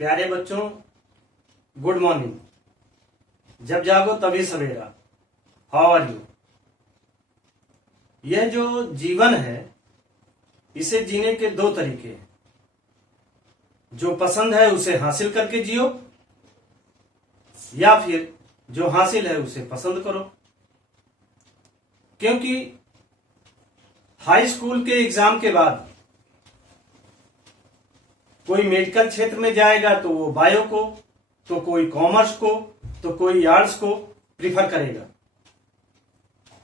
प्यारे बच्चों, good morning. जब जागो तभी सवेरा। How are you? यह जो जीवन है इसे जीने के दो तरीके हैं। जो पसंद है उसे हासिल करके जियो, या फिर जो हासिल है उसे पसंद करो। क्योंकि हाई स्कूल के एग्जाम के बाद कोई मेडिकल क्षेत्र में जाएगा तो वो बायो को, तो कोई कॉमर्स को, तो कोई आर्ट्स को प्रिफर करेगा।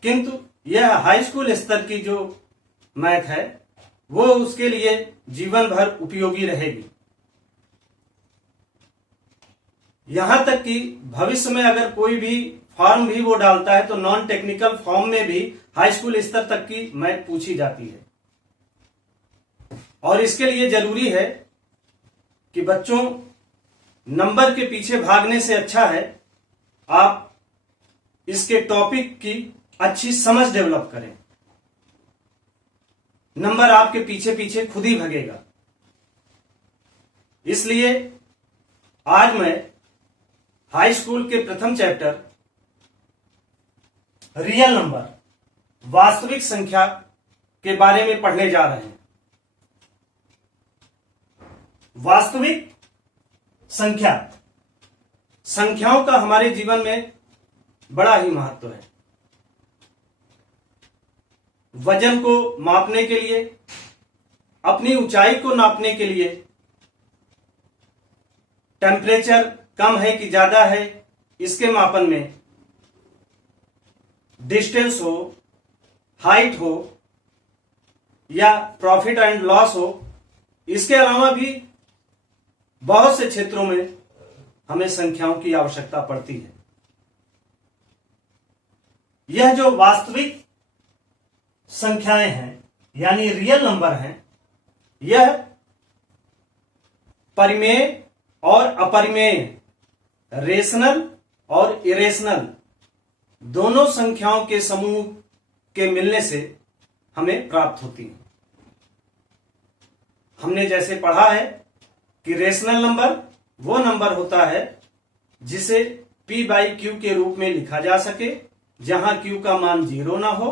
किंतु यह हाई स्कूल स्तर की जो मैथ है वो उसके लिए जीवन भर उपयोगी रहेगी। यहां तक कि भविष्य में अगर कोई भी फॉर्म भी वो डालता है तो नॉन टेक्निकल फॉर्म में भी हाई स्कूल स्तर तक की मैथ पूछी जाती है। और इसके लिए जरूरी है कि बच्चों, नंबर के पीछे भागने से अच्छा है आप इसके टॉपिक की अच्छी समझ डेवलप करें। नंबर आपके पीछे पीछे खुद ही भगेगा। इसलिए आज मैं हाई स्कूल के प्रथम चैप्टर रियल नंबर, वास्तविक संख्या के बारे में पढ़ने जा रहे हैं। वास्तविक संख्या, संख्याओं का हमारे जीवन में बड़ा ही महत्व है। वजन को मापने के लिए, अपनी ऊंचाई को नापने के लिए, टेम्परेचर कम है कि ज्यादा है इसके मापन में, डिस्टेंस हो, हाइट हो या प्रॉफिट एंड लॉस हो, इसके अलावा भी बहुत से क्षेत्रों में हमें संख्याओं की आवश्यकता पड़ती है। यह जो वास्तविक संख्याएं हैं यानी रियल नंबर हैं, यह परिमेय और अपरिमेय, रेशनल और इरेशनल दोनों संख्याओं के समूह के मिलने से हमें प्राप्त होती है। हमने जैसे पढ़ा है कि रेशनल नंबर वो नंबर होता है जिसे p बाई क्यू के रूप में लिखा जा सके, जहां q का मान 0 ना हो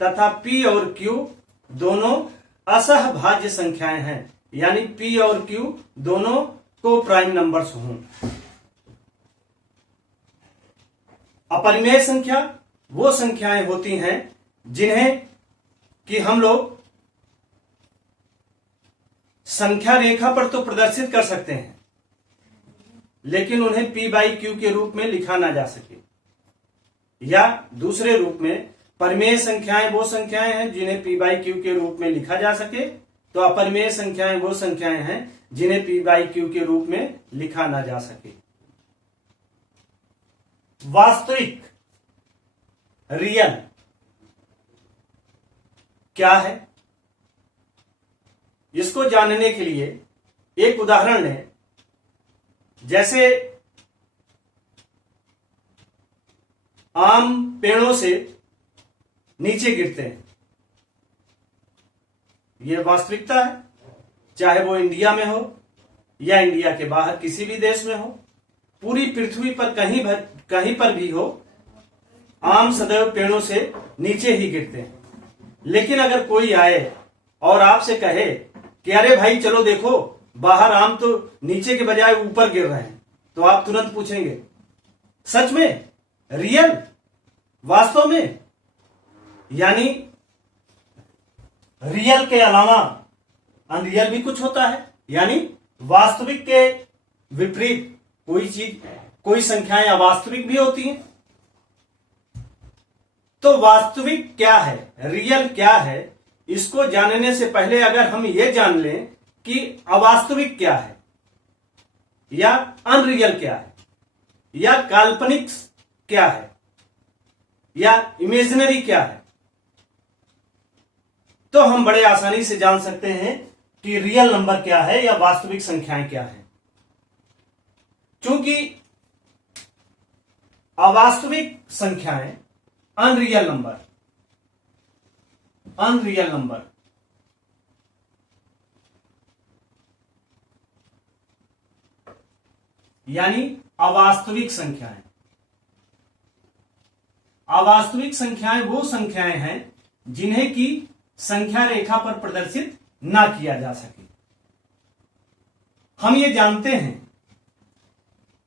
तथा p और q दोनों असहभाज्य संख्याएं हैं, यानी p और q दोनों को प्राइम नंबर्स हों। अपरिमेय संख्या वो संख्याएं होती हैं जिन्हें कि हम लोग संख्या रेखा पर तो प्रदर्शित कर सकते हैं लेकिन उन्हें p बाई क्यू के रूप में लिखा ना जा सके। या दूसरे रूप में, परिमेय संख्याएं वो संख्याएं हैं जिन्हें p बाई क्यू के रूप में लिखा जा सके, तो अपरिमेय संख्याएं वो संख्याएं हैं जिन्हें p बाई क्यू के रूप में लिखा ना जा सके। वास्तविक, रियल क्या है, इसको जानने के लिए एक उदाहरण लें। जैसे आम पेड़ों से नीचे गिरते हैं, यह वास्तविकता है। चाहे वो इंडिया में हो या इंडिया के बाहर किसी भी देश में हो, पूरी पृथ्वी पर कहीं पर भी हो, आम सदैव पेड़ों से नीचे ही गिरते हैं। लेकिन अगर कोई आए और आपसे कहे कि अरे भाई चलो देखो, बाहर आम तो नीचे के बजाय ऊपर गिर रहे हैं, तो आप तुरंत पूछेंगे सच में, रियल, वास्तव में? यानी रियल के अलावा अनरियल भी कुछ होता है, यानी वास्तविक के विपरीत कोई संख्याएं अवास्तविक भी होती हैं। तो वास्तविक क्या है, रियल क्या है, इसको जानने से पहले अगर हम ये जान लें कि अवास्तविक क्या है या अनरियल क्या है या काल्पनिक क्या है या इमेजिनरी क्या है, तो हम बड़े आसानी से जान सकते हैं कि रियल नंबर क्या है या वास्तविक संख्याएं क्या है। क्योंकि अवास्तविक संख्याएं, अनरियल नंबर यानी अवास्तविक संख्याएं। अवास्तविक संख्याएं वो संख्याएं हैं जिन्हें की संख्या रेखा पर प्रदर्शित ना किया जा सके। हम ये जानते हैं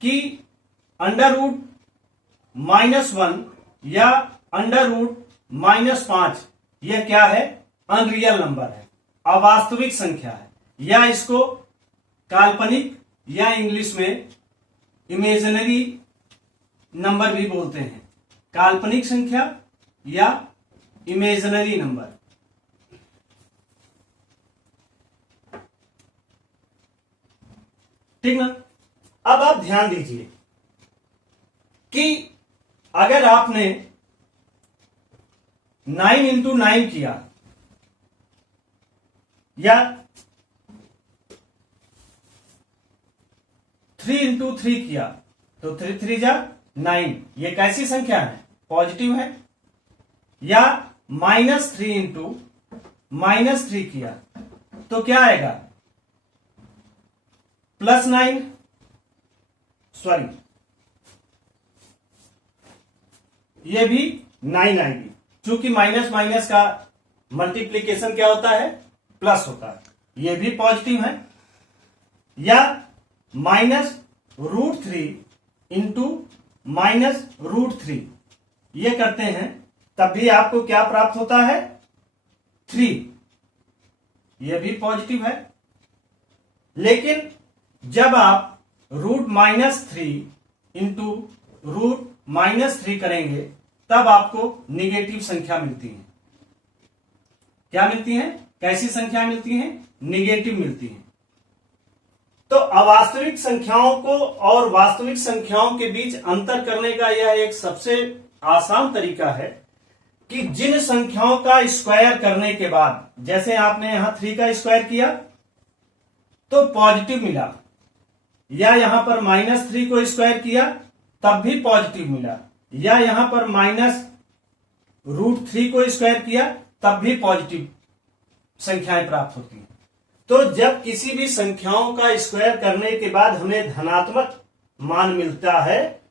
कि √-1 या √-5 यह क्या है? अनरियल नंबर है, अवास्तविक संख्या है, या इसको काल्पनिक या इंग्लिश में इमेजिनरी नंबर भी बोलते हैं। काल्पनिक संख्या या इमेजिनरी नंबर। ठीक ना? अब आप ध्यान दीजिए कि अगर आपने 9 इंटू 9 किया या 3 इंटू 3 किया तो 3 3 जा 9, ये कैसी संख्या है? पॉजिटिव है। या -3 इंटू -3 किया तो क्या आएगा? +9, सॉरी ये भी 9 आएगी, क्योंकि माइनस माइनस का मल्टीप्लीकेशन क्या होता है? प्लस होता है, ये भी पॉजिटिव है। या -√3 इंटू -√3 ये करते हैं तब भी आपको क्या प्राप्त होता है? 3, ये भी पॉजिटिव है। लेकिन जब आप √-3 इंटू √-3 करेंगे तब आपको निगेटिव संख्या मिलती है। क्या मिलती है? कैसी संख्या मिलती है? निगेटिव मिलती है। तो अवास्तविक संख्याओं को और वास्तविक संख्याओं के बीच अंतर करने का यह एक सबसे आसान तरीका है कि जिन संख्याओं का स्क्वायर करने के बाद, जैसे आपने यहां 3 का स्क्वायर किया तो पॉजिटिव मिला, या यहां पर -3 को स्क्वायर किया तब भी पॉजिटिव मिला, या यहां पर -√3 को स्क्वायर किया तब भी पॉजिटिव संख्याएं प्राप्त होती हैं। तो जब किसी भी संख्याओं का स्क्वायर करने के बाद हमें धनात्मक मान मिलता है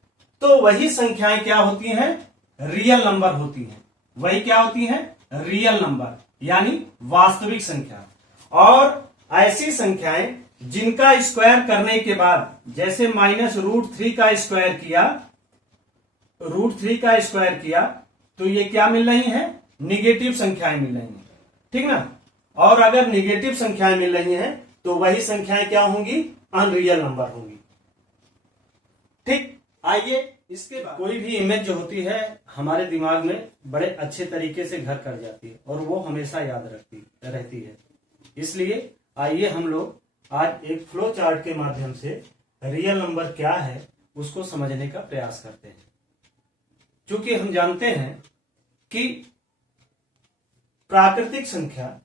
तो वही संख्याएं क्या होती हैं? रियल नंबर होती हैं। वही क्या होती हैं? रियल नंबर, यानी वास्तविक संख्या। और ऐसी संख्याएं जिनका स्क्वायर करने के बाद, जैसे -√3 का स्क्वायर किया, √3 का स्क्वायर किया तो ये क्या मिल रही हैं? निगेटिव संख्याएं मिल रही हैं। ठीक ना? और अगर निगेटिव संख्याएं मिल रही हैं तो वही संख्याएं क्या होंगी? अनरियल नंबर होंगी। ठीक, आइए इसके बाद कोई भी इमेज जो होती है हमारे दिमाग में बड़े अच्छे तरीके से घर कर जाती है और वो हमेशा याद रहती है। इसलिए आइए हम लोग आज एक फ्लो चार्ट के माध्यम से रियल नंबर क्या है उसको समझने का प्रयास करते हैं। क्योंकि हम जानते हैं कि प्राकृतिक संख्या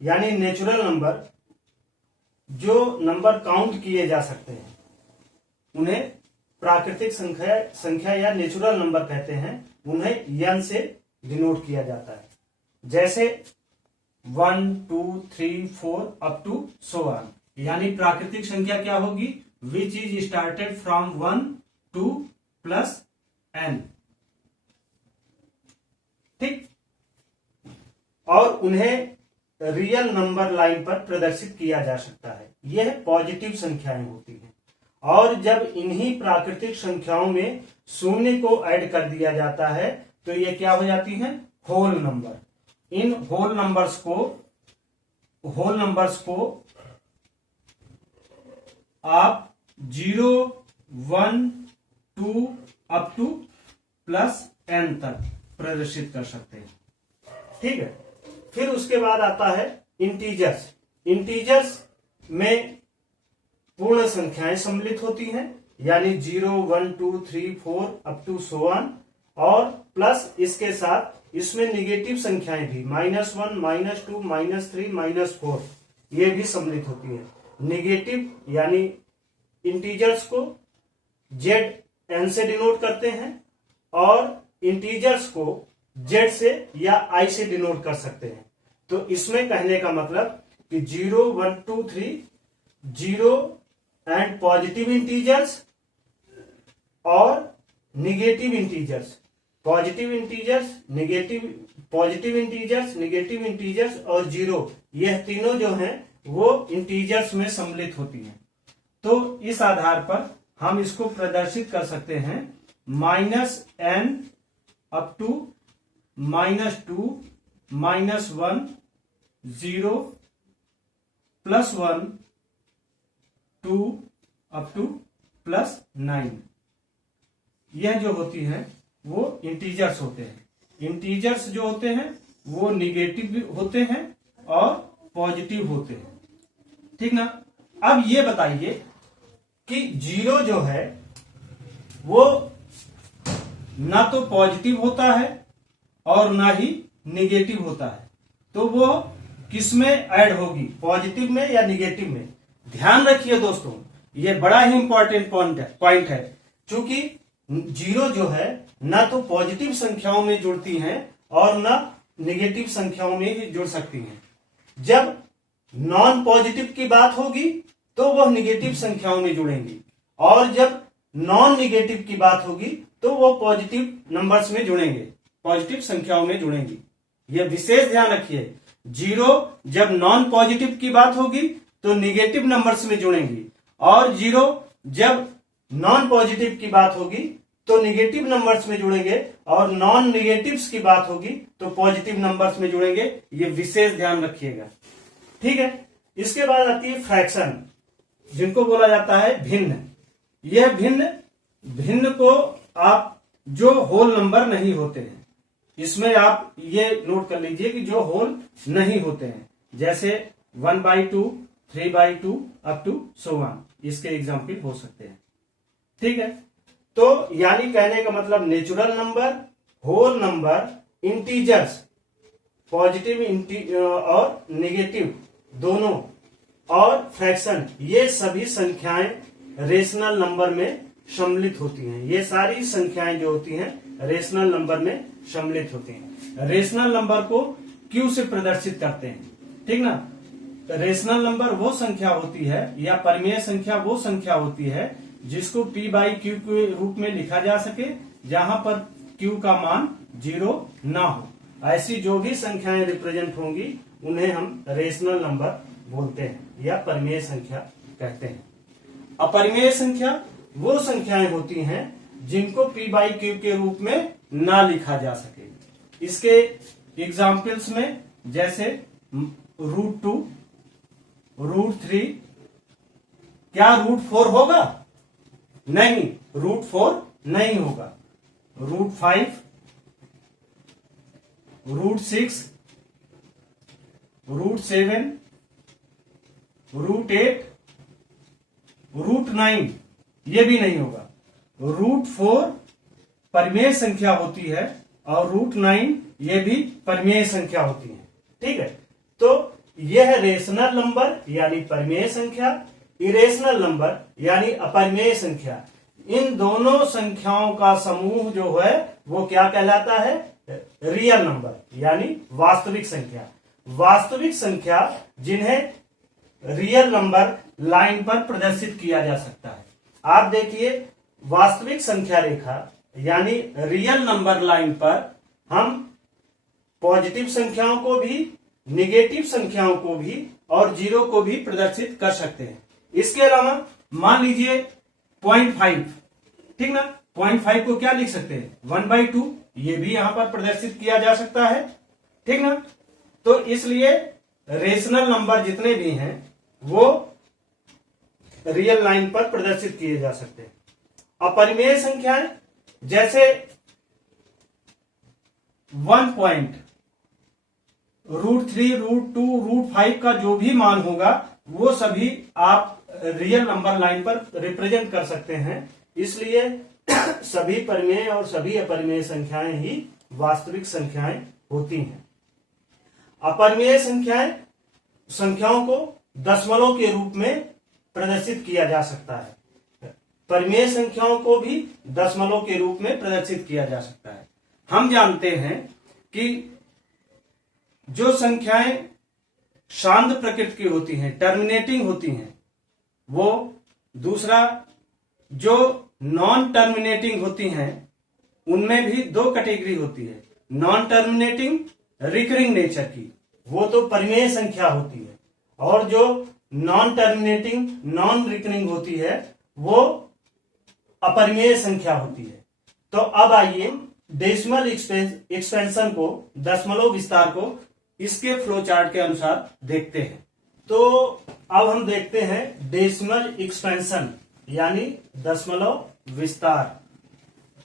यानी नेचुरल नंबर, जो नंबर काउंट किए जा सकते हैं उन्हें प्राकृतिक संख्या या नेचुरल नंबर कहते हैं। उन्हें n से डिनोट किया जाता है। जैसे 1 2 3 4 अप टू सो ऑन, यानी प्राकृतिक संख्या क्या होगी? Which is started from 1 2 plus n। ठीक, और उन्हें रियल नंबर लाइन पर प्रदर्शित किया जा सकता है। यह पॉजिटिव संख्याएं होती हैं। और जब इन्हीं प्राकृतिक संख्याओं में शून्य को ऐड कर दिया जाता है तो ये क्या हो जाती हैं? Whole number. इन होल नंबर्स को आप 0 1 2 अप टू प्लस n तक प्रदर्शित कर सकते हैं। ठीक है, फिर उसके बाद आता है इंटीजर्स। इंटीजर्स में पूर्ण संख्याएं सम्मिलित होती हैं, यानी 0 1 2 3 4 अप टू सो ऑन, और प्लस इसके साथ इसमें निगेटिव संख्याएं भी -1 -2 -3 -4 ये भी सम्मिलित होती हैं। निगेटिव यानी इंटीजर्स को ZN से डिनोट करते हैं और इंटीजर्स को Z से या I से डिनोट कर सकते हैं। तो इसमें कहने का मतलब कि 0 1 2 3 0 and positive integers और negative integers, positive integers, positive integers, negative integers और जीरो, यह तीनों जो हैं वो इंटीजर्स में सम्मिलित होती हैं। तो इस आधार पर हम इसको प्रदर्शित कर सकते हैं -n up to -2 -1 0 +1 2 up to +9। यह जो होती हैं वो इंटीजर्स होते हैं। इंटीजर्स जो होते हैं वो निगेटिव भी होते हैं और पॉजिटिव होते हैं, ठीक ना। अब ये बताइए कि जीरो जो है वो ना तो पॉजिटिव होता है और ना ही निगेटिव होता है, तो वो किस में ऐड होगी, पॉजिटिव में या निगेटिव में। ध्यान रखिए दोस्तों, ये बड़ा ही इंपॉर्टेंट पॉइंट है, क्योंकि जीरो जो है ना तो पॉजिटिव संख्याओं में जुड़ती हैं और ना निगेटिव संख्याओं में ही जुड़ सकती हैं। जब नॉन पॉजिटिव की बात होगी तो वह निगेटिव संख्याओं में जुड़ेंगी, और जब नॉन निगेटिव की बात होगी तो वो पॉजिटिव नंबर्स में जुड़ेंगे, पॉजिटिव संख्याओं में जुड़ेंगी। यह विशेष ध्यान रखिए, जीरो जब नॉन पॉजिटिव की बात होगी तो निगेटिव नंबर्स में जुड़ेंगी, और जीरो जब नॉन पॉजिटिव की बात होगी तो निगेटिव नंबर्स में जुड़ेंगे, और नॉन निगेटिव्स की बात होगी तो पॉजिटिव नंबर्स में जुड़ेंगे। ये विशेष ध्यान रखिएगा, ठीक है। इसके बाद आती है फ्रैक्शन, जिनको बोला जाता है भिन्न। यह भिन्न को आप जो होल नंबर नहीं होते हैं, इसमें आप ये नोट कर लीजिए कि जो होल नहीं होते हैं, जैसे 1/2 3/2 अप टू so on, इसके एग्जाम्पल हो सकते हैं, ठीक है। तो यानी कहने का मतलब natural number, whole number, integers, positive और नेगेटिव दोनों, और फ्रैक्शन, ये सभी संख्याएं रेशनल नंबर में सम्मिलित होती हैं। ये सारी संख्याएं जो होती हैं रेशनल नंबर में सम्मिलित होती हैं। रेशनल नंबर को क्यू से प्रदर्शित करते हैं, ठीक ना। रेशनल नंबर वो संख्या होती है या परिमेय संख्या वो संख्या होती है जिसको p/q के रूप में लिखा जा सके, जहां पर q का मान 0 ना हो। ऐसी जो भी संख्याएं रिप्रेजेंट होंगी उन्हें हम रेशनल नंबर बोलते हैं या परिमेय संख्या कहते हैं। अपरिमेय संख्या वो संख्याएं होती हैं जिनको p/q के रूप में ना लिखा जा सके। इसके एग्जाम्पल्स में जैसे √2, √3, क्या √4 होगा? नहीं, √4 नहीं होगा। √5, √6, √7, √8, √9 ये भी नहीं होगा। √4 परिमेय संख्या होती है और √9 ये भी परिमेय संख्या होती है, ठीक है। तो यह रेशनल नंबर यानी परिमेय संख्या, इरेशनल नंबर यानी अपरिमेय संख्या, इन दोनों संख्याओं का समूह जो है वो क्या कहलाता है? रियल नंबर यानी वास्तविक संख्या। वास्तविक संख्या जिन्हें रियल नंबर लाइन पर प्रदर्शित किया जा सकता है। आप देखिए, वास्तविक संख्या रेखा यानी रियल नंबर लाइन पर हम पॉजिटिव संख्याओं को भी, निगेटिव संख्याओं को भी और जीरो को भी प्रदर्शित कर सकते हैं। इसके अलावा मान लीजिए 0.5, ठीक ना। 0.5 को क्या लिख सकते हैं? 1/2, ये भी यहां पर प्रदर्शित किया जा सकता है, ठीक ना। तो इसलिए रेशनल नंबर जितने भी हैं वो रियल लाइन पर प्रदर्शित किए जा सकते हैं। अपरिमेय संख्याएं जैसे 1 पॉइंट, √3, √2, √5 का जो भी मान होगा वो सभी आप रियल नंबर लाइन पर रिप्रेजेंट कर सकते हैं। इसलिए सभी परिमेय और सभी अपरिमेय संख्याएं ही वास्तविक संख्याएं होती हैं। अपरिमेय संख्याओं को दशमलव के रूप में प्रदर्शित किया जा सकता है। परिमेय संख्याओं को भी दशमलव के रूप में प्रदर्शित किया जा सकता है। हम जानते हैं कि जो संख्याएं शांत प्रकृति की होती हैं, टर्मिनेटिंग होती हैं, वो दूसरा जो नॉन टर्मिनेटिंग होती हैं उनमें भी दो कैटेगरी होती है, नॉन टर्मिनेटिंग रिकरिंग नेचर की, वो तो परिमेय संख्या होती है, और जो नॉन टर्मिनेटिंग नॉन रिकरिंग होती है वो अपरिमेय संख्या होती है। तो अब आइए डेसिमल एक्सपेंशन को, दशमलव विस्तार को इसके फ्लो चार्ट के अनुसार देखते हैं। तो अब हम देखते हैं डेसिमल एक्सपेंशन यानी दशमलव विस्तार।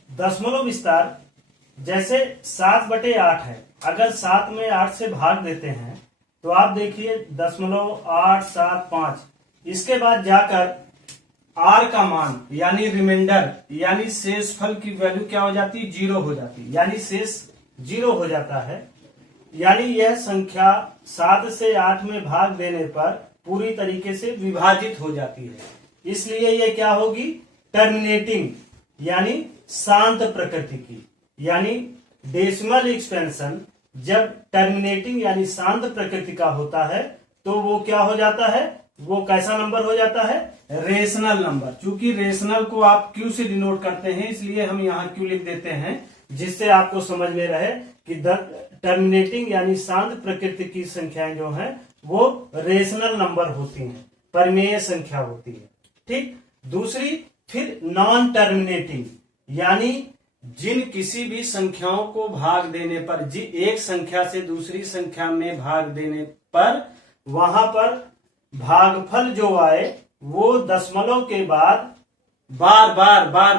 दशमलव विस्तार जैसे 7/8 है, अगर 7 में 8 से भाग देते हैं तो आप देखिए 0.875, इसके बाद जाकर आर का मान यानी रिमाइंडर यानी शेषफल की वैल्यू क्या हो जाती है, 0 हो जाती है, यानी शेष 0 हो जाता है। यानी यह संख्या 7 से 8 में भाग देने पर पूरी तरीके से विभाजित हो जाती है, इसलिए यह क्या होगी, टर्मिनेटिंग यानी शांत प्रकृति की। यानी डेसिमल एक्सपेंशन जब टर्मिनेटिंग यानी शांत प्रकृति का होता है तो वो क्या हो जाता है, वो कैसा नंबर हो जाता है, रेशनल नंबर। चूंकि रेशनल को आप क्यू से डिनोट करते हैं इसलिए हम यहाँ क्यू लिख देते हैं, जिससे आपको समझ में रहे कि टर्मिनेटिंग यानी शांत प्रकृति की संख्याएं जो हैं वो रेशनल नंबर होती हैं, परिमेय संख्या होती है। ठीक। दूसरी फिर नॉन टर्मिनेटिंग यानी जिन किसी भी संख्याओं को भाग देने पर, एक संख्या से दूसरी संख्या में भाग देने पर वहां पर भागफल जो आए वो दशमलव के बाद बार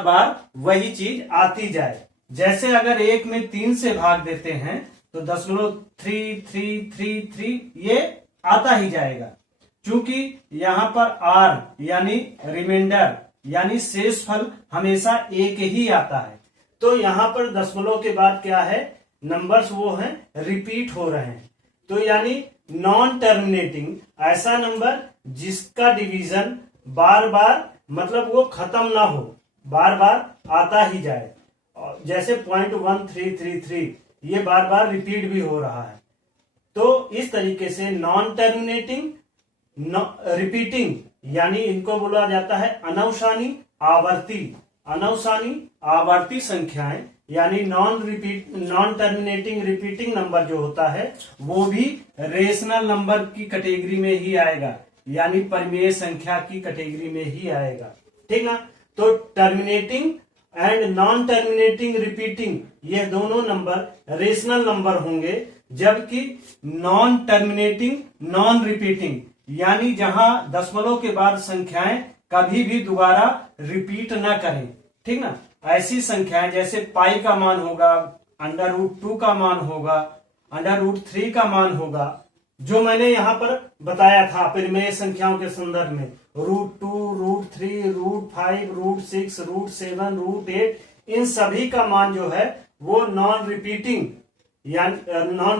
बार वही चीज आती जाए। जैसे अगर 1 में 3 से भाग देते हैं तो 0.3333 ये आता ही जाएगा, क्योंकि यहाँ पर आर यानी रिमाइंडर यानी शेषफल हमेशा एक ही आता है। तो यहाँ पर दशमलव के बाद क्या है, नंबर्स वो हैं रिपीट हो रहे हैं। तो यानी नॉन टर्मिनेटिंग ऐसा नंबर जिसका डिवीजन बार बार मतलब वो खत्म ना हो, बार बार आता ही जाए। जैसे 0.1333 ये बार बार रिपीट भी हो रहा है। तो इस तरीके से नॉन टर्मिनेटिंग रिपीटिंग यानी इनको बोला जाता है अनवसानी आवर्ती संख्याएं, यानी नॉन टर्मिनेटिंग रिपीटिंग नंबर जो होता है वो भी रेशनल नंबर की कैटेगरी में ही आएगा, यानी परिमेय संख्या की कैटेगरी में ही आएगा। ठीक ना। तो terminating and non terminating repeating ये दोनों नंबर रेशनल नंबर होंगे, जबकि नॉन टर्मिनेटिंग नॉन रिपीटिंग यानी जहां दशमलव के बाद संख्याएं कभी भी दोबारा रिपीट ना करें। ठीक ना। ऐसी संख्याएं जैसे पाई का मान होगा, √2 का मान होगा, √3 का मान होगा, जो मैंने यहाँ पर बताया था परिमेय संख्याओं के संदर्भ में, √2, √3, √5, √6, √7, √8, इन सभी का मान जो है वो नॉन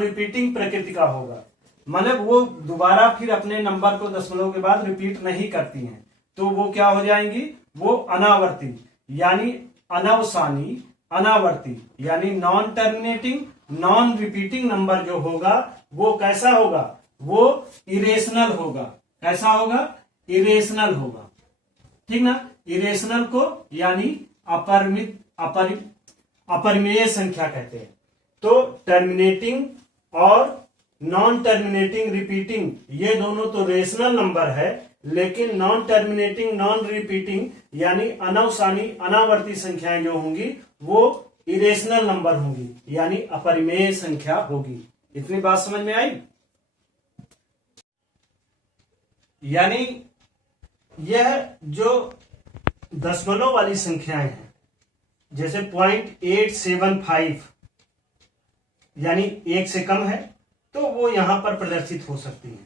रिपीटिंग प्रकृति का होगा। मतलब वो दोबारा फिर अपने नंबर को दशमलव के बाद रिपीट नहीं करती हैं, तो वो क्या हो जाएंगी, वो अनावर्ती यानी अनावर्ती यानी non terminating non repeating number जो होगा वो कैसा होगा, वो इरेशनल होगा। कैसा होगा, इरेशनल होगा। ठीक ना। इरेशनल को यानी अपरिमेय संख्या कहते हैं। तो टर्मिनेटिंग और नॉन टर्मिनेटिंग रिपीटिंग ये दोनों तो रेशनल नंबर है, लेकिन नॉन टर्मिनेटिंग नॉन रिपीटिंग यानी अनावर्ती संख्याएं जो होंगी वो इरेशनल नंबर होंगी, यानी अपरिमेय संख्या होगी। इतनी बात समझ में आई। यानी यह जो दशमलव वाली संख्याएं हैं जैसे 0.875 यानी 1 से कम है तो वो यहां पर प्रदर्शित हो सकती है।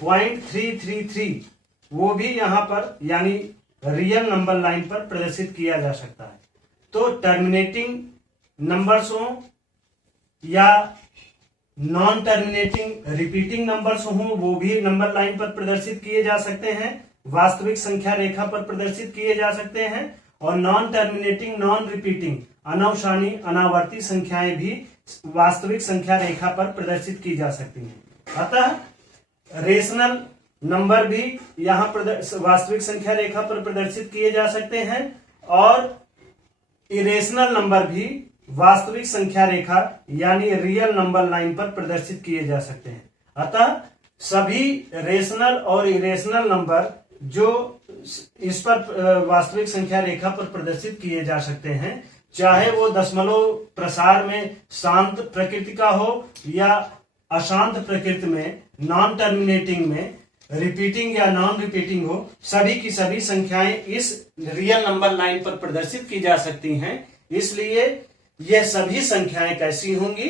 0.333 वो भी यहां पर यानी रियल नंबर लाइन पर प्रदर्शित किया जा सकता है। तो टर्मिनेटिंग नंबर्स हो या नॉन टर्मिनेटिंग रिपीटिंग नंबर्स हो वो भी नंबर लाइन पर प्रदर्शित किए जा सकते हैं, वास्तविक संख्या रेखा पर प्रदर्शित किए जा सकते हैं, और नॉन टर्मिनेटिंग नॉन रिपीटिंग अनावर्ती संख्याएं भी वास्तविक संख्या रेखा पर प्रदर्शित की जा सकती हैं। अतः रेशनल नंबर भी यहाँ वास्तविक संख्या रेखा पर प्रदर्शित किए जा सकते हैं और इरेशनल नंबर भी वास्तविक संख्या रेखा यानी रियल नंबर लाइन पर प्रदर्शित किए जा सकते हैं। अतः सभी रेशनल और इरेशनल नंबर जो इस पर वास्तविक संख्या रेखा पर प्रदर्शित किए जा सकते हैं, चाहे वो दशमलव प्रसार में शांत प्रकृति का हो या अशांत प्रकृति में, नॉन टर्मिनेटिंग में, रिपीटिंग या नॉन रिपीटिंग हो, सभी की सभी संख्याएं इस रियल नंबर लाइन पर प्रदर्शित की जा सकती हैं। इसलिए यह सभी संख्याएं कैसी होंगी?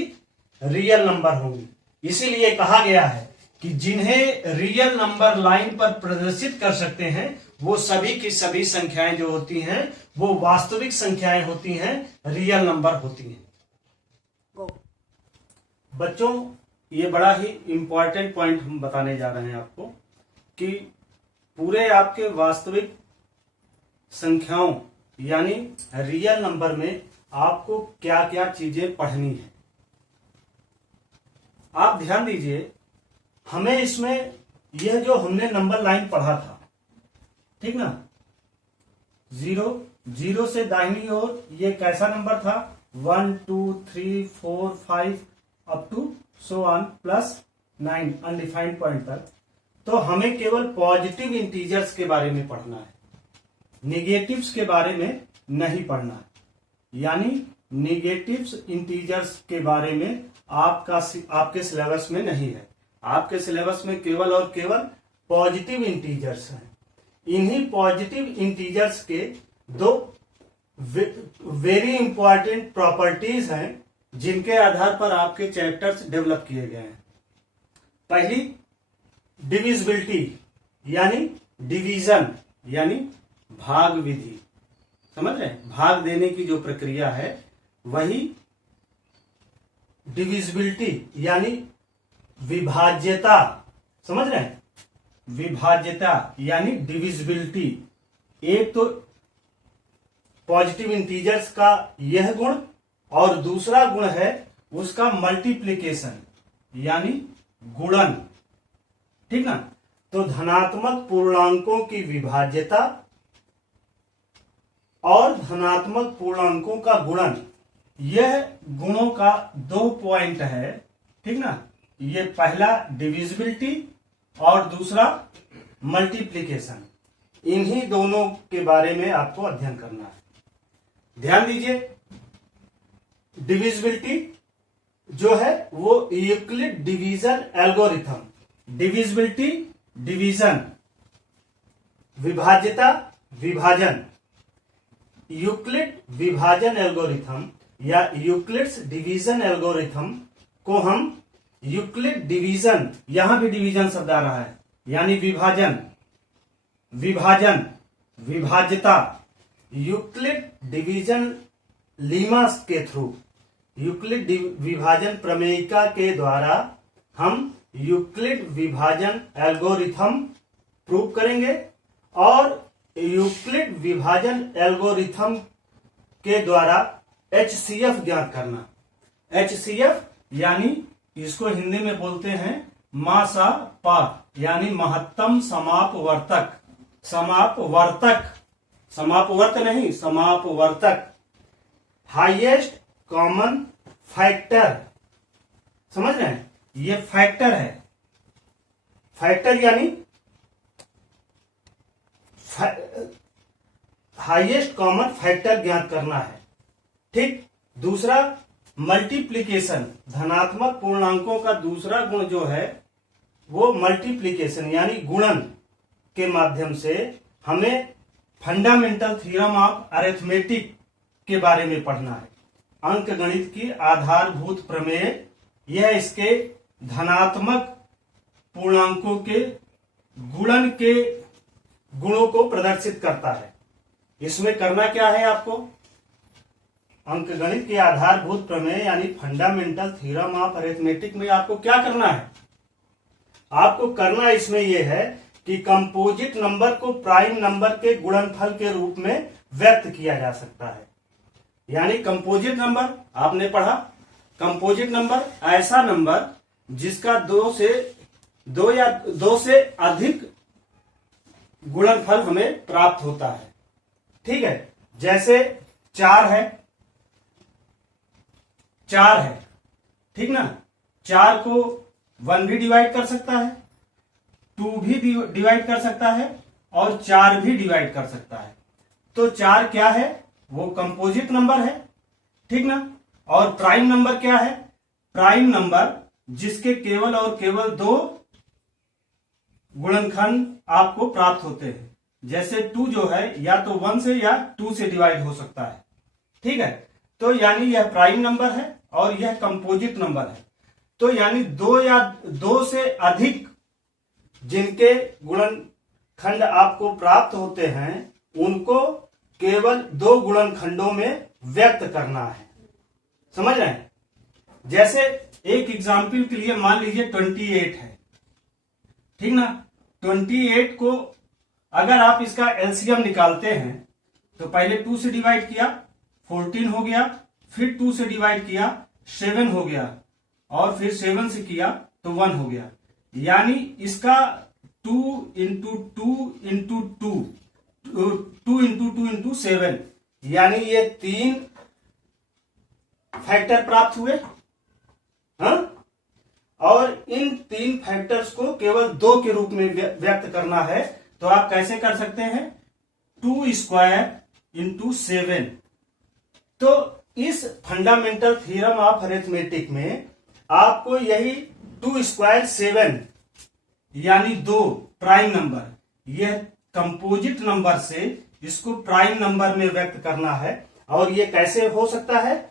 रियल नंबर होंगी। इसीलिए कहा गया है कि जिन्हें रियल नंबर लाइन पर प्रदर्शित कर सकते हैं वो सभी की सभी संख्याएं जो होती हैं वो वास्तविक संख्याएं होती हैं, रियल नंबर होती हैं। बच्चों, ये बड़ा ही इंपॉर्टेंट पॉइंट हम बताने जा रहे हैं आपको कि पूरे आपके वास्तविक संख्याओं यानी रियल नंबर में आपको क्या क्या चीजें पढ़नी है। आप ध्यान दीजिए, हमें इसमें यह जो हमने नंबर लाइन पढ़ा था, ठीक ना, 0 से दाहिनी ओर ये कैसा नंबर था? 1 2 3 4 5 up to so on plus 9 undefined point तक। तो हमें केवल पॉजिटिव इंटीजर्स के बारे में पढ़ना है, निगेटिव्स के बारे में नहीं पढ़ना है। यानी निगेटिव्स इंटीजर्स के बारे में आपके सिलेबस में नहीं है। आपके सिलेबस में केवल और केवल पॉजिटिव इंटीजर्स हैं। इन्हीं पॉजिटिव इंटीजर्स के दो वेरी इंपॉर्टेंट प्रॉपर्टीज हैं जिनके आधार पर आपके चैप्टर्स डेवलप किए गए हैं। पहली डिविजिबिलिटी यानी डिवीजन यानी भाग विधि, समझ रहे हैं? भाग देने की जो प्रक्रिया है वही डिविजिबिलिटी यानी विभाज्यता, समझ रहे हैं? विभाज्यता यानी डिविजिबिलिटी। एक तो पॉजिटिव इंटीजर्स का यह गुण और दूसरा गुण है उसका मल्टीप्लिकेशन यानी गुणन, ठीक ना। तो धनात्मक पूर्णांकों की विभाज्यता और धनात्मक पूर्णांकों का गुणन, यह गुणों का 2 पॉइंट है, ठीक ना। ये पहला डिविजिबिलिटी और दूसरा मल्टीप्लिकेशन। इन्हीं दोनों के बारे में आपको अध्ययन करना है। ध्यान दीजिए, डिविजिबिलिटी जो है वो Euclid division algorithm, divisibility division, विभाज्यता विभाजन। यूक्लिड विभाजन एल्गोरिथम या यूक्लिड्स डिवीजन एल्गोरिथम को हम यूक्लिड डिवीजन, यहां भी डिवीजन शब्द आ रहा है, यानी विभाजन, विभाजन, विभाज्यता, यूक्लिड डिवीजन लीमा के थ्रू, यूक्लिड विभाजन प्रमेयिका के द्वारा हम यूक्लिड विभाजन एल्गोरिथम प्रूव करेंगे और यूक्लिड विभाजन एल्गोरिथम के द्वारा HCF ज्ञात करना। HCF यानी इसको हिंदी में बोलते हैं मासा पा, यानी महत्तम समापवर्तक, समापवर्तक, समापवर्त नहीं, समापवर्तक, हाईएस्ट कॉमन फैक्टर। समझ रहे हैं? ये फैक्टर है। फैक्टर यानी हाईएस्ट कॉमन फैक्टर ज्ञात करना है, ठीक। दूसरा मल्टीप्लिकेशन, धनात्मक पूर्णांकों का दूसरा गुण जो है वो मल्टीप्लिकेशन यानी गुणन के माध्यम से हमें फंडामेंटल थ्योरम ऑफ अरिथमेटिक के बारे में पढ़ना है। अंक गणित की आधारभूत प्रमेय, यह इसके धनात्मक पूर्णांकों के गुणन के गुणों को प्रदर्शित करता है। इसमें करना क्या है आपको? अंक गणित के आधारभूत प्रमेय यानी फंडामेंटल थ्योरम ऑफ अरिथमेटिक में आपको क्या करना है? आपको करना इसमें यह है कि कंपोजिट नंबर को प्राइम नंबर के गुणनफल के रूप में व्यक्त किया जा सकता है। यानी कंपोजिट नंबर आपने पढ़ा, कंपोजिट नंबर ऐसा नंबर जिसका 2 या 2 से अधिक गुणनफल हमें प्राप्त होता है, ठीक है। जैसे 4 है, 4 है, ठीक ना। 4 को 1 भी डिवाइड कर सकता है, 2 भी डिवाइड कर सकता है और 4 भी डिवाइड कर सकता है। तो 4 क्या है, वो कंपोजिट नंबर है, ठीक ना। और प्राइम नंबर क्या है, प्राइम नंबर जिसके केवल और केवल 2 गुणनखंड आपको प्राप्त होते हैं। जैसे 2 जो है या तो 1 से या 2 से डिवाइड हो सकता है, ठीक है। तो यानी यह प्राइम नंबर है और यह कंपोजिट नंबर है। तो यानी 2 या 2 से अधिक जिनके गुणनखंड आपको प्राप्त होते हैं उनको केवल 2 गुणनखंडों में व्यक्त करना है, समझ रहे हैं। जैसे एक एग्जाम्पल के लिए मान लीजिए 28 है, ठीक ना। 28 को अगर आप इसका एलसीएम निकालते हैं तो पहले 2 से डिवाइड किया 14 हो गया, फिर 2 से डिवाइड किया 7 हो गया और फिर 7 से किया तो 1 हो गया। यानी इसका 2 इंटू 2 इंटू 2 2 इंटू 2 इंटू 7 यानी ये 3 फैक्टर प्राप्त हुए, हाँ। और इन 3 फैक्टर्स को केवल 2 के रूप में व्यक्त करना है। तो आप कैसे कर सकते हैं, 2 स्क्वायर इंटू 7। तो इस फंडामेंटल थ्योरम ऑफ अरिथमेटिक में आपको यही 2 स्क्वायर 7 यानी 2 प्राइम नंबर, यह कंपोजिट नंबर से इसको प्राइम नंबर में व्यक्त करना है। और यह कैसे हो सकता है,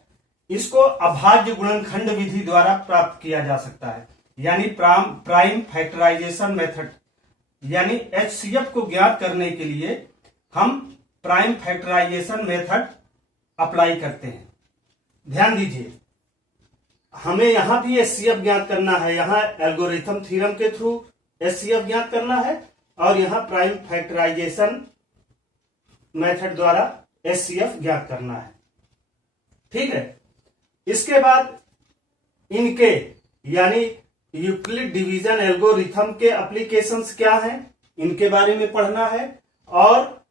इसको अभाज्य गुणनखंड विधि द्वारा प्राप्त किया जा सकता है, यानी प्राइम फैक्टराइजेशन मेथड। यानी एचसीएफ को ज्ञात करने के लिए हम प्राइम फैक्टराइजेशन मेथड अप्लाई करते हैं। ध्यान दीजिए, हमें यहां भी एचसीएफ ज्ञात करना है, यहां एल्गोरिथम थ्योरम के थ्रू एचसीएफ ज्ञात करना है और यहां प्राइम फैक्टराइजेशन मेथड द्वारा एचसीएफ ज्ञात करना है, ठीक है। इसके बाद इनके यानी यूक्लिड डिवीजन एल्गोरिथम के एप्लीकेशंस क्या हैं, इनके बारे में पढ़ना है। और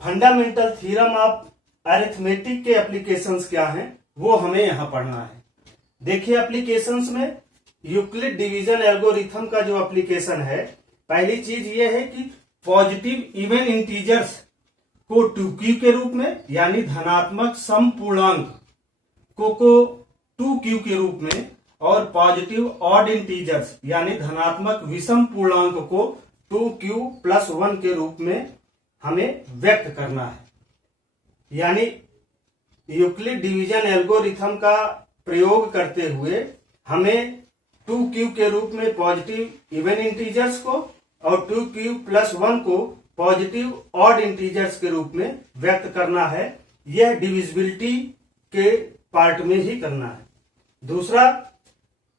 फंडामेंटल थ्योरम ऑफ अरिथमेटिक के एप्लीकेशंस क्या हैं वो हमें यहां पढ़ना है। देखिए एप्लीकेशंस में यूक्लिड डिवीजन एल्गोरिथम का जो एप्लीकेशन है, पहली चीज ये है कि पॉजिटिव इवन इंटीजर्स को 2q के रूप में यानी धनात्मक सम पूर्णांक को 2q के रूप में और पॉजिटिव ऑड इंटीजर्स यानी धनात्मक विषम पूर्णांक को 2q प्लस 1 के रूप में हमें व्यक्त करना है। यानी यूक्लिड डिवीजन एल्गोरिथम का प्रयोग करते हुए हमें 2q के रूप में पॉजिटिव इवन इंटीजर्स को और 2q प्लस 1 को पॉजिटिव ऑड इंटीजर्स के रूप में व्यक्त करना है। यह डिविजिबिलिटी के पार्ट में ही करना है। दूसरा,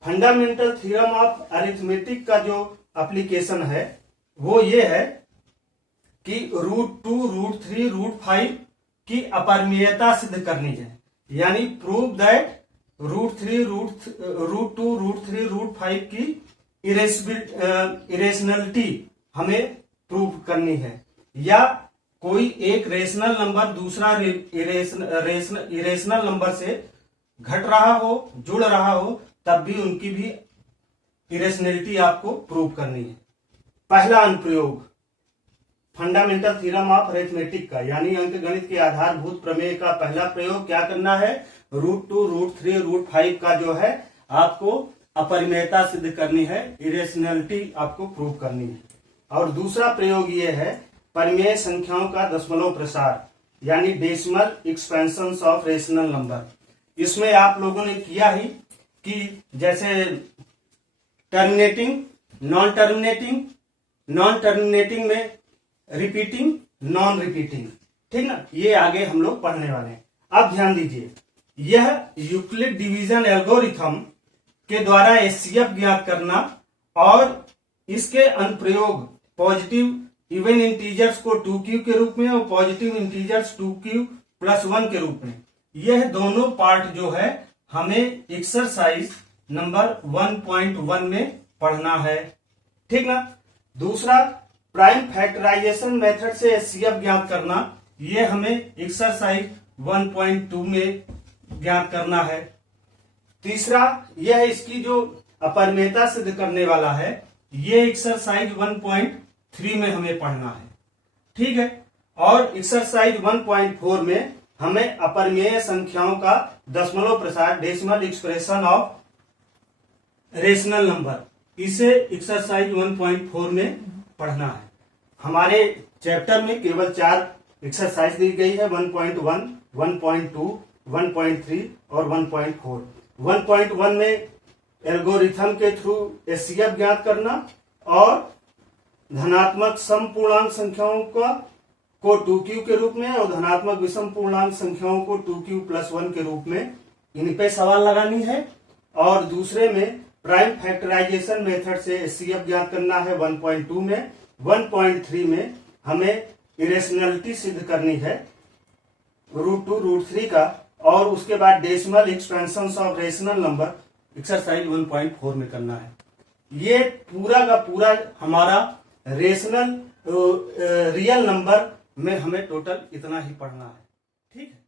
फंडामेंटल थ्योरम ऑफ अरिथमेटिक का जो एप्लीकेशन है वो ये है कि √2, √3, √5 की अपरिमेयता सिद्ध करनी है। यानी प्रूव दैट √3, √2, √3, √5 की इरेशनलिटी हमें प्रूव करनी है। या कोई एक रेशनल नंबर दूसरा इरेशनल नंबर से घट रहा हो, जुड़ रहा हो, तब भी उनकी भी इरेशनलिटी आपको प्रूव करनी है। पहला अनुप्रयोग फंडामेंटल थ्योरम ऑफ अरिथमेटिक का यानी अंकगणित के आधारभूत प्रमेय का पहला प्रयोग क्या करना है, √2, √3, √5 का जो है आपको अपरिमेयता सिद्ध करनी है, इरेशनलिटी आपको प्रूव करनी है। और दूसरा प्रयोग ये है परिमेय संख्याओं का दशमलव प्रसार यानी decimal expansion of rational number. इसमें आप लोगों ने किया ही कि जैसे terminating, non terminating, non terminating में रिपीटिंग, नॉन रिपीटिंग, ठीक ना, ये आगे हम लोग पढ़ने वाले हैं। अब ध्यान दीजिए, यह यूक्लिड डिवीजन एल्गोरिथम के द्वारा एचसीएफ ज्ञात करना और इसके अनुप्रयोग पॉजिटिव इवन इंटीजर्स को 2q के रूप में और पॉजिटिव इंटीजर्स 2q प्लस 1 के रूप में, यह दोनों पार्ट जो है हमें एक्सरसाइज नंबर 1.1 में पढ़ना है, ठीक ना। दूसरा, प्राइम फैक्टराइजेशन मेथड से एचसीएफ ज्ञात करना, ये हमें एक्सरसाइज 1.2 में ज्ञात करना है। तीसरा यह इसकी जो अपरमेयता सिद्ध करने वाला है, ये एक्सरसाइज 1.3 में हमें पढ़ना है। ठीक है। और एक्सरसाइज 1.4 में हमें अपरमेय संख्याओं का दशमलव प्रसार, decimal expression of rational number, इसे एक्सरसाइज 1.4 में पढ़ना है। हमारे चैप्टर में केवल 4 एक्सरसाइज दी गई है, 1.1, 1.2, 1.3 और 1.4। 1.1 में एल्गोरिथम के थ्रू एचसीएफ ज्ञात करना और धनात्मक सम पूर्णांक संख्याओं को 2q के रूप में और धनात्मक विषम पूर्णांक संख्याओं को 2q+1 के रूप में इन पे सवाल लगानी है। और दूसरे में प्राइम फैक्टराइजेशन मेथड से एचसीएफ ज्ञात करना है 1.2 में। 1.3 में हमें इरेशनलिटी सिद्ध करनी है √2 √3 का, और उसके बाद decimal expansion of rational number exercise 1.4 में करना है। ये पूरा का पूरा हमारा रेशनल रियल नंबर में हमें टोटल इतना ही पढ़ना है। ठीक है।